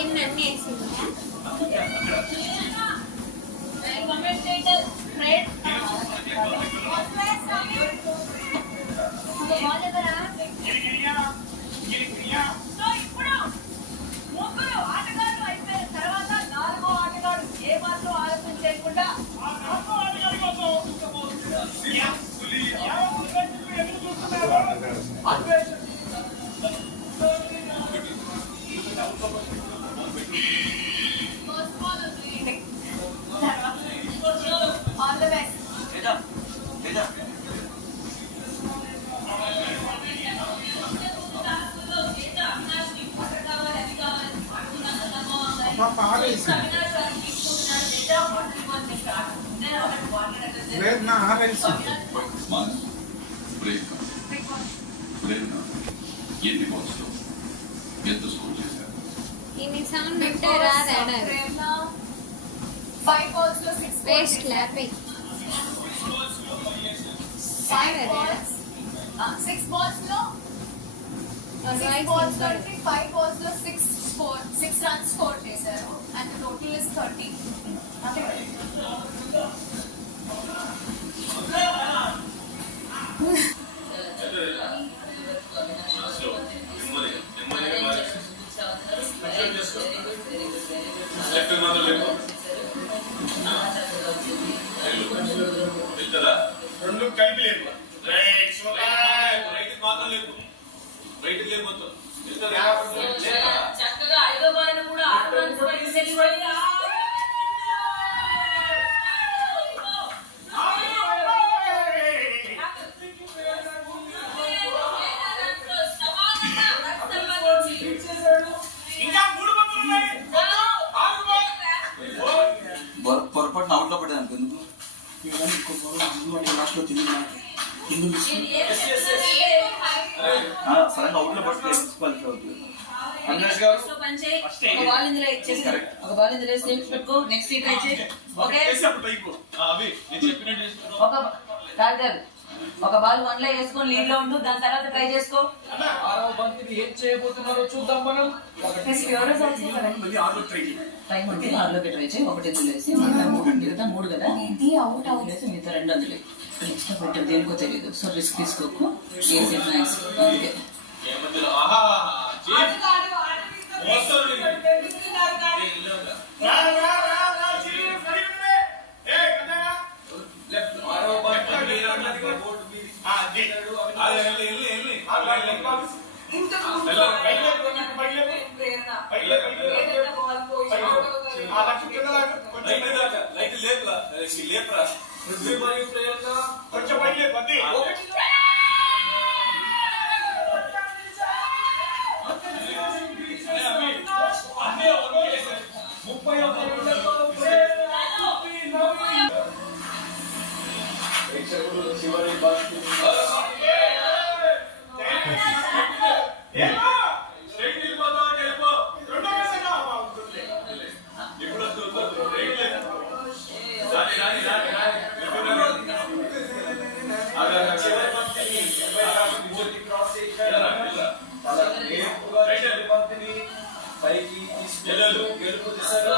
ఎన్ని వేసిందా ini sound ఉంటే రాదా 5 balls లో 6 waist clapping 5 balls 6 balls లో 5 balls లో 6 runs score చేశారు and the total is 30 రెండు కలిపి లేదు రైట్ మాత్రం లేదు రైట్ లేదు మొత్తం చక్కగా 5వ బాల్ కూడా 6 రన్స్ పైకి వెళ్ళిపోయింది. పొరపాటున అవుట్లో పడ్డాను ఎందుకు సడన్గా అవుట్లో పడితే ఒక బాల్ ఇందులో ఇచ్చేసి ఒక బాల్ ఇందులో సేఫ్ పెట్టుకో నెక్స్ట్ ట్రై చేయి ఓకే ఒక బాల్ 1 లో వేసుకొని లీడ్ లో ఉండు దాని తర్వాత ట్రై చేసుకో 6వ బంతిని ఏం చేయబోతున్నారో చూద్దాం మనం టైం ఉంది 6లోకి ట్రై చేయి ఒకటి ఇందులో వేసి మిగతా 3 కదా ఇది అవుట్ అవుట్ వేసి మిగతా 2 అందులో ఎక్స్ట్రా పెట్టారు దేనికో తెలియదు సో రిస్క్ తీసుకోకు వేసి మ్యాక్స్ అందుకే కొంచెం పైకి చివరి పైకి గెలుపు దిశగా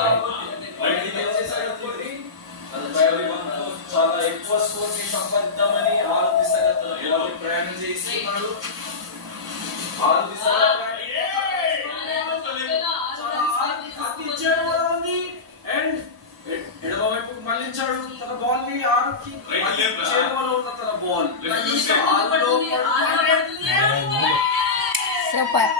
చాలా ఎక్కువ స్కోర్ ని సంపాదిద్దామని 6 దిశగా ప్రయాణం చేస్తున్నాడు 6 దిశగా అండ్ ఎడమవైపు మళ్ళించాడు తన బాల్ ని 6కి చేరువలో ఉన్న తన బాల్ సూపర్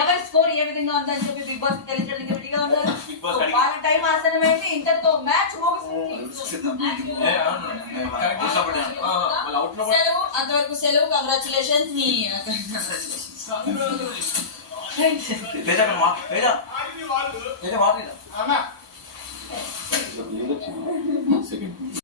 ఎవరి స్కోర్ ఏ విధంగా ఉందని చెప్పి బిగ్ బాస్ తెలియజేయడానికి రెడీగా ఉన్నారు. వాళ్ళ టైం ఆసనమైంది. ఇంతతో మ్యాచ్ ముగిసింది. అంతవరకు సెలవు. కంగ్రాచులేషన్స్. నీ ఇది వచ్చింది సెకండ్